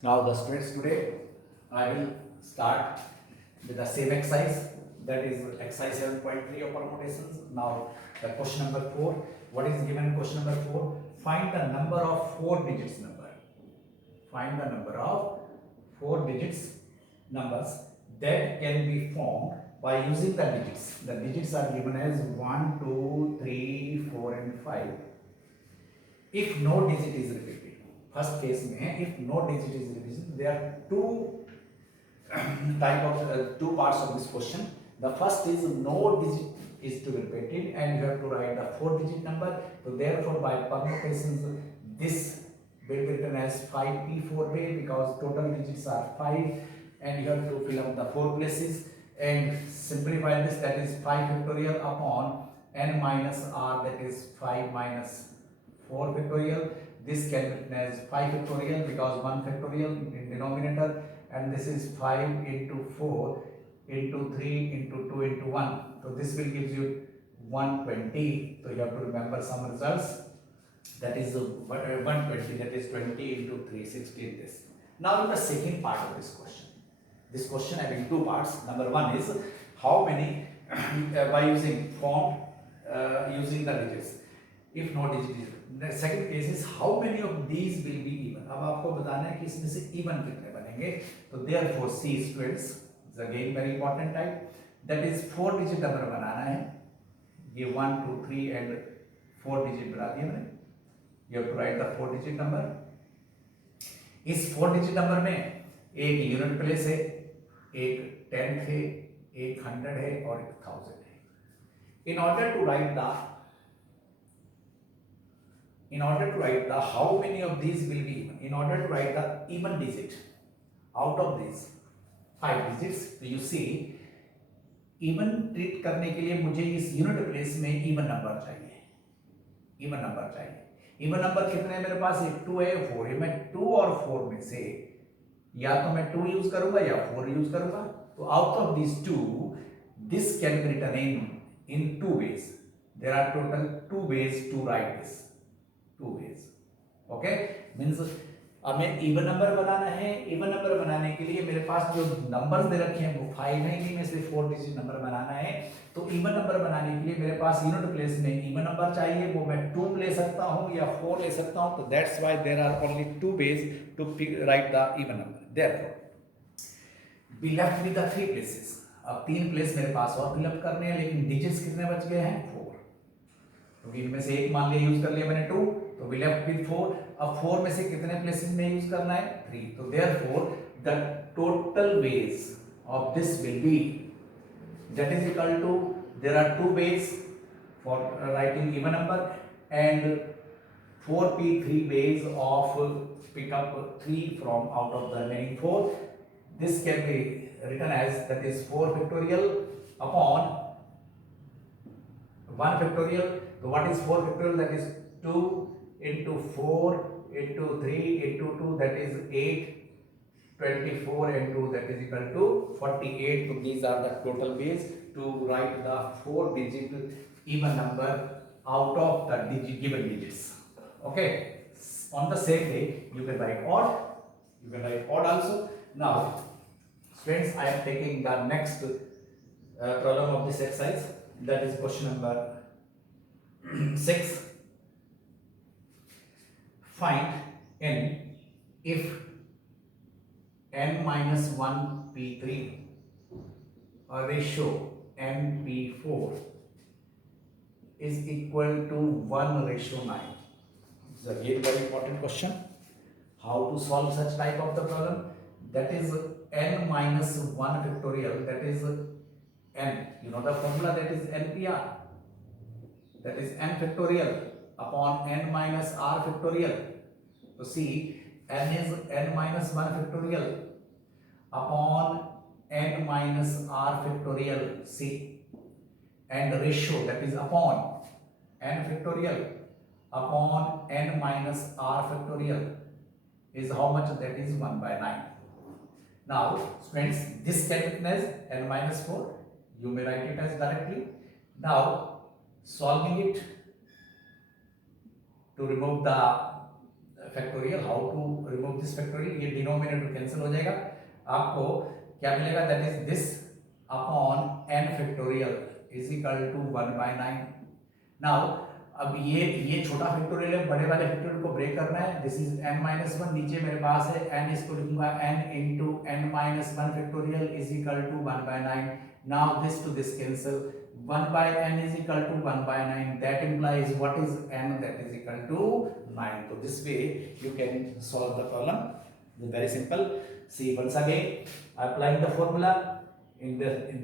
Now the students, today I will start with the same exercise, that is exercise 7.3 of permutations. Now the question number 4, what is given in question number 4? Find the number of 4 digits number. Find the number of 4 digits numbers that can be formed by using the digits. The digits are given as 1, 2, 3, 4 and 5. If no digit is repeated. First case में if no digit is repeated, there are two two parts of this question. The first is no digit is to be repeated and you have to write the 4-digit number. So therefore by permutations this will be written as 5p4b because total digits are 5 and you have to fill up the 4 places and simplify this, that is 5 factorial upon n minus r, that is 5 minus 4 factorial. This can be written as 5 factorial because 1 factorial in denominator, and this is 5 into 4 into 3 into 2 into 1. So this will give you 120. So you have to remember some results. That is 120, that is 20 into 3, 60 this. Now in the second part of this question having two parts. Number one is how many by using form using the digits. If no digit is, the second case is how many of these will be even. अब आपको बताना है कि इसमें से even कितने बनेंगे. तो therefore C students is again very important type. That is 4 digit number बनाना है. ये 1, 2, 3 and 4 digit बना दिया मैंने. You have to write the 4 digit number. इस 4 digit number में एक यूनिट प्लेस है, एक टेंथ है, एक 100 है और एक 1000 है. In order to write the how many of these will be even, in order to write the even digit out of these 5 digits, तो you see even ट्रीट करने के लिए मुझे इस यूनिट प्लेस में even नंबर चाहिए. even number कितने हैं मेरे पास? एक 2 है, 4 है. मैं 2 और 4 में से या तो मैं 2 यूज करूंगा या 4 यूज करूंगा. तो out of this 2 this can be written in 2 ways. There are total 2 ways to write this. 2 ways. Okay, means हमें इवन नंबर बनाना है. इवन नंबर बनाने के लिए मेरे पास जो नंबर्स दे रखे हैं वो 5 है, इनमें से 4 डिजिट नंबर बनाना है. तो इवन नंबर बनाने के लिए मेरे पास यूनिट प्लेस में इवन नंबर चाहिए. वो मैं 2 ले सकता हूं या 4 ले सकता हूं. तो that's why there are only 2 ways to write the even number. Therefore we left with the 3 places. अब 3 प्लेस मेरे पास और फिलअप करने हैं, लेकिन डिजिट्स कितने बच गए हैं? 4. तो इनमें से एक मान लिया यूज कर लिया मैंने 2, तो वी लेफ्ट विद 4. अब 4 में से कितने प्लेसेस में यूज करना है? 3. तो therefore the total ways of this will be, that is equal to, there are 2 ways for writing even number and 4p3 ways of pick up 3 from out of the remaining 4. This can be written as, that is 4 factorial upon 1 factorial. So what is 4 factorial? That is 2 into 4 into 3 into 2, that is 8. 24 and 2, that is equal to 48. So these are the total ways to write the 4-digit even number out of the given digits. Okay. On the same way, you can write odd. You can write odd also. Now, students, I am taking the next problem of this exercise. That is question number 6. Find n if n minus 1 p3 or ratio n p4 is equal to 1:9. This is again very important question. How to solve such type of the problem? That is n minus 1 factorial, that is n, you know the formula, that is npr, that is n factorial upon n minus r factorial. So see, n is n minus 1 factorial upon n minus r factorial c, and the ratio, that is upon n factorial upon n minus r factorial is how much? That is 1/9. Now students, this can be written as n minus 4. You may write it as directly. Now solving it to remove the factorial, how to remove this factorial, ये denominator cancel हो जाएगा, आपको क्या मिलेगा, that is this upon n factorial is equal to 1/9। Now अब ये छोटा factorial है, बड़े वाले फैक्टोरियल को ब्रेक करना है, दिस इज n-1, नीचे मेरे पास है n, इसको लिखूंगा n into n-1 factorial is equal to 1/9। Now this to this cancel, 1/n is equal to 1/9, that implies what is n, that is equal to 9. So this way you can solve the problem, very simple. See once again applying the formula in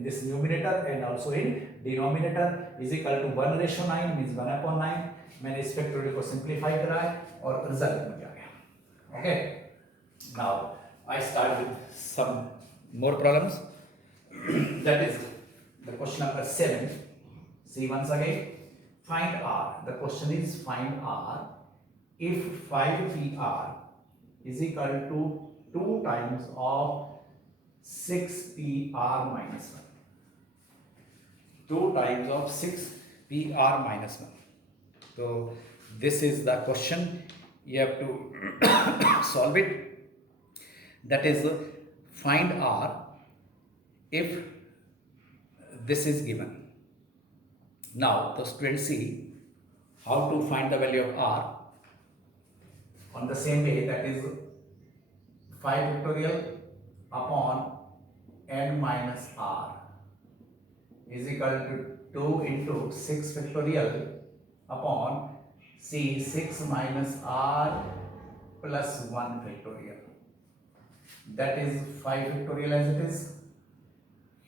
this numerator and also in denominator is equal to 1/9 means 1/9. मैंने इस factorial को simplify करा है और result मिल गया। Okay, now I start with some more problems. That is the question number 7. See once again, find R. The question is find R if 5PR is equal to 2 times of 6PR minus 1. 2 times of 6PR minus 1. So this is the question. You have to solve it. That is find R if this is given. Now the students see how to find the value of R on the same way, that is 5 factorial upon n minus R is equal to 2 into 6 factorial upon 6 minus R plus 1 factorial. That is 5 factorial as it is.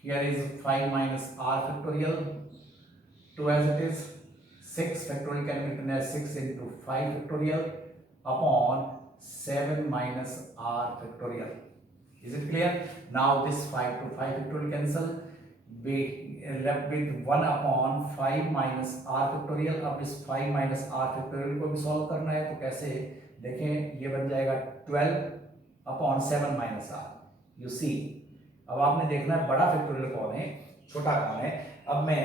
Here is 5 minus R factorial, 2 as it is. 6 factorial can be written as 6 into 5 factorial upon 7 minus R factorial. Is it clear? Now this 5 to 5 factorial cancel. We left with 1 upon 5 minus R factorial. अब इस 5 minus R factorial को भी solve करना है, तो कैसे देखें, ये बन जाएगा 12 upon 7 minus R. You see, अब आपने देखना है बड़ा फैक्टोरियल कौन है, छोटा कौन है। अब मैं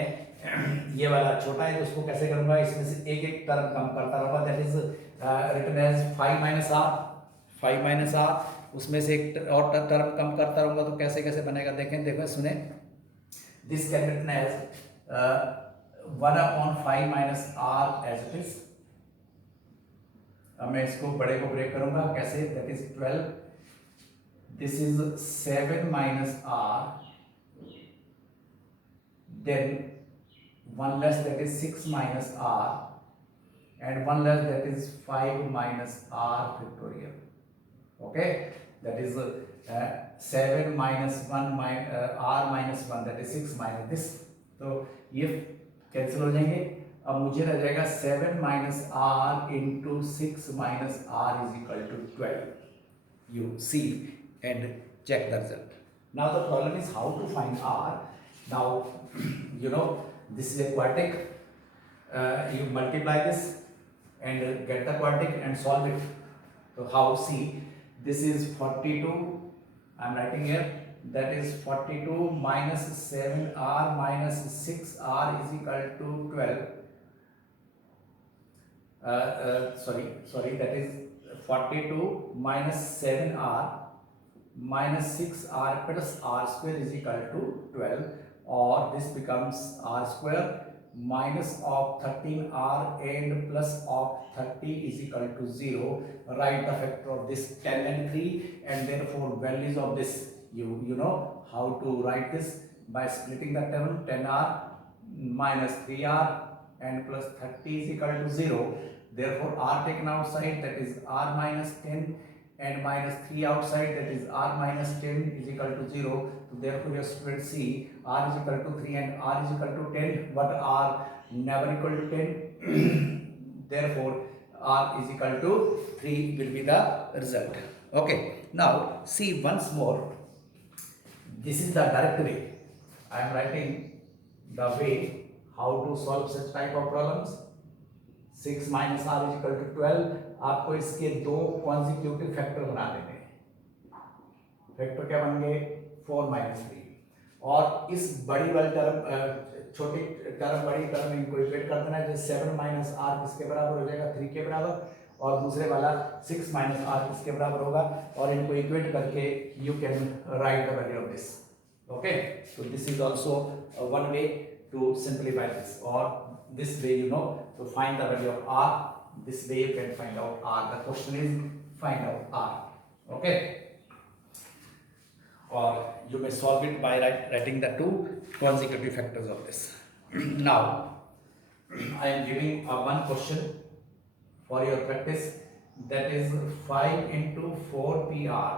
ये वाला छोटा है तो उसको कैसे करूंगा, इसमें से एक एक टर्म कम करता रहूंगा, that is written as 5 minus R, उसमें से एक और टर्म कम करता रहूंगा, तो कैसे कैसे बनेगा देखें, देखो सुने, this can be written as 1 upon 5 minus R as it is. अब मैं इसको बड़े को ब्रेक करूंगा, कैसे, that is 12, this is 7 minus R, then 1 less, that is 6 minus R, and 1 less, that is 5 minus R factorial. Okay, that is 7 minus 1 R minus 1, that is 6 minus this. तो ये cancel हो जाएंगे। अब मुझे रह जाएगा 7 minus R into 6 minus R is equal to 12. You see and check the result. Now the problem is how to find R. Now you know this is a quadratic. You multiply this and get the quadratic and solve it. So how? See, this is 42. I am writing here. That is 42 minus 7R minus 6R is equal to 12. Sorry. That is 42 minus 7R minus 6R plus R square is equal to 12, or this becomes R square minus of 13R and plus of 30 is equal to 0. Write the factor of this 10 and 3, and therefore values of this, you know how to write this by splitting the term. 10R minus 3R and plus 30 is equal to 0. Therefore R taken outside, that is R minus 10, and minus 3 outside, that is R minus 10 is equal to 0. So therefore your students see R is equal to 3 and R is equal to 10, but R never equal to 10. Therefore R is equal to 3 will be the result. Okay, now see once more, this is the direct way. I am writing the way how to solve such type of problems. 6 minus R is equal to 12. आपको इसके दो consecutive factor बना देने हैं। Factor क्या बन गए, 4 minus 3, और इस बड़ी वाली टर्म छोटी टर्म बड़ी टर्म इनको इक्वेट कर देना है, जैसे 7 minus R किसके बराबर हो जाएगा, 3 के बराबर, और दूसरे वाला 6 माइनस आर किसके बराबर होगा, और इनको इक्वेट करके you can write the value of this. Okay, so this is also one way to simplify this, or this way to find the value of r. This way you can find out r. The question is find out r. Okay, or you may solve it by writing the two consecutive factors of this. Now I am giving one question for your practice, that is 5 into 4 pr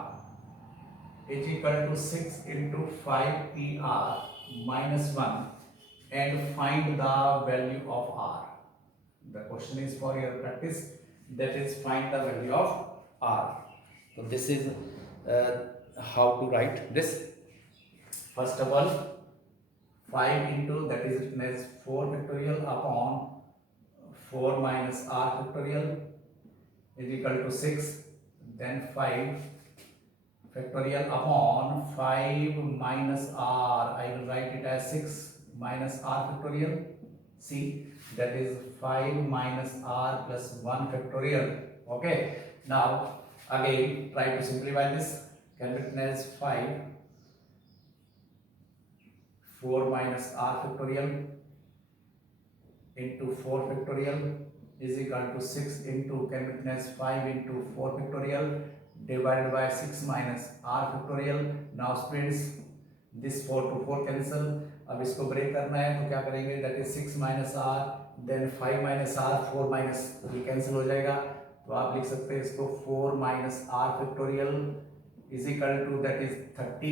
is equal to 6 into 5 pr minus 1, and find the value of r. The question is for your practice, that is find the value of r. So this is how to write this. First of all, 5 into, that is written as 4 factorial upon 4 minus r factorial is equal to 6, then 5 factorial upon 5 minus r, I will write it as 6 minus r factorial. See, that is 5 minus r plus 1 factorial. Okay, now again try to simplify this. Can be written as 5 4 minus r factorial into 4 factorial is equal to 6 into, can be written as 5 into 4 factorial divided by 6 minus r factorial. Now splits this 4 to 4 cancel. अब इसको break करना है तो क्या करेंगे, that is 6 minus r, then 5 minus r, 4 minus, ये cancel हो जाएगा. तो आप लिख सकते हैं इसको 4 minus r factorial is equal to, that is 30,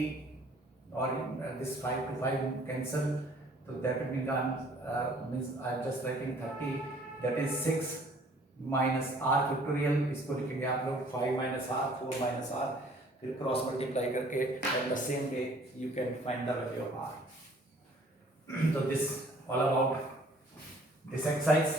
or this 5 to 5 cancel, so that means I am just writing 30, that is 6 minus R factorial, इसको लिखेंगे आप लोग 5 माइनस आर 4 माइनस आर, फिर क्रॉस मल्टीप्लाई करके and the same way you can find the value of R. So this all about this exercise.